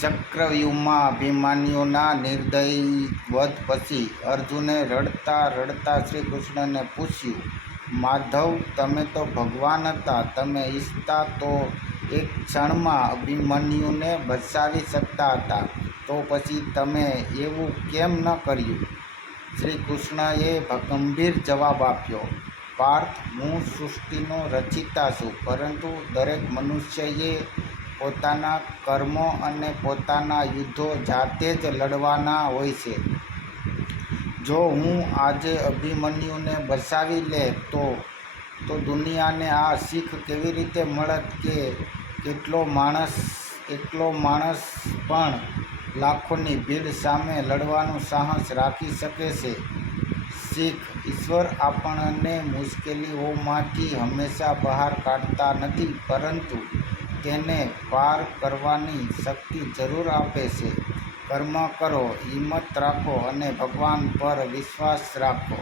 ચક્રવ્યૂહમાં અભિમન્યુના નિર્દયી વધ પછી અર્જુને રડતા રડતા શ્રી કૃષ્ણને પૂછ્યું, માધવ, તમે તો ભગવાન હતા. તમે ઈચ્છતા તો એક ક્ષણમાં અભિમન્યુને બચાવી શકતા હતા. તો પછી તમે એવું કેમ ન કર્યું? શ્રી કૃષ્ણએ ગંભીર જવાબ આપ્યો, પાર્થ, હું સૃષ્ટિનો રચયિતા છું, પરંતુ દરેક મનુષ્યએ પોતાના કર્મો અને પોતાના યુદ્ધો જાતે જ લડવાના હોય છે. જો હું આજે અભિમન્યુને બચાવી લે તો દુનિયાને આ શીખ કેવી રીતે મળત કે એકલો માણસ પણ લાખોની ભીડ સામે લડવાનું સાહસ રાખી શકે છે. શીખ: ઈશ્વર આપણને મુશ્કેલીઓમાંથી હંમેશા બહાર કાઢતા નથી, પરંતુ તેને પાર કરવાની શક્તિ જરૂર આપે છે. કર્મ કરો, હિંમત રાખો અને ભગવાન પર વિશ્વાસ રાખો.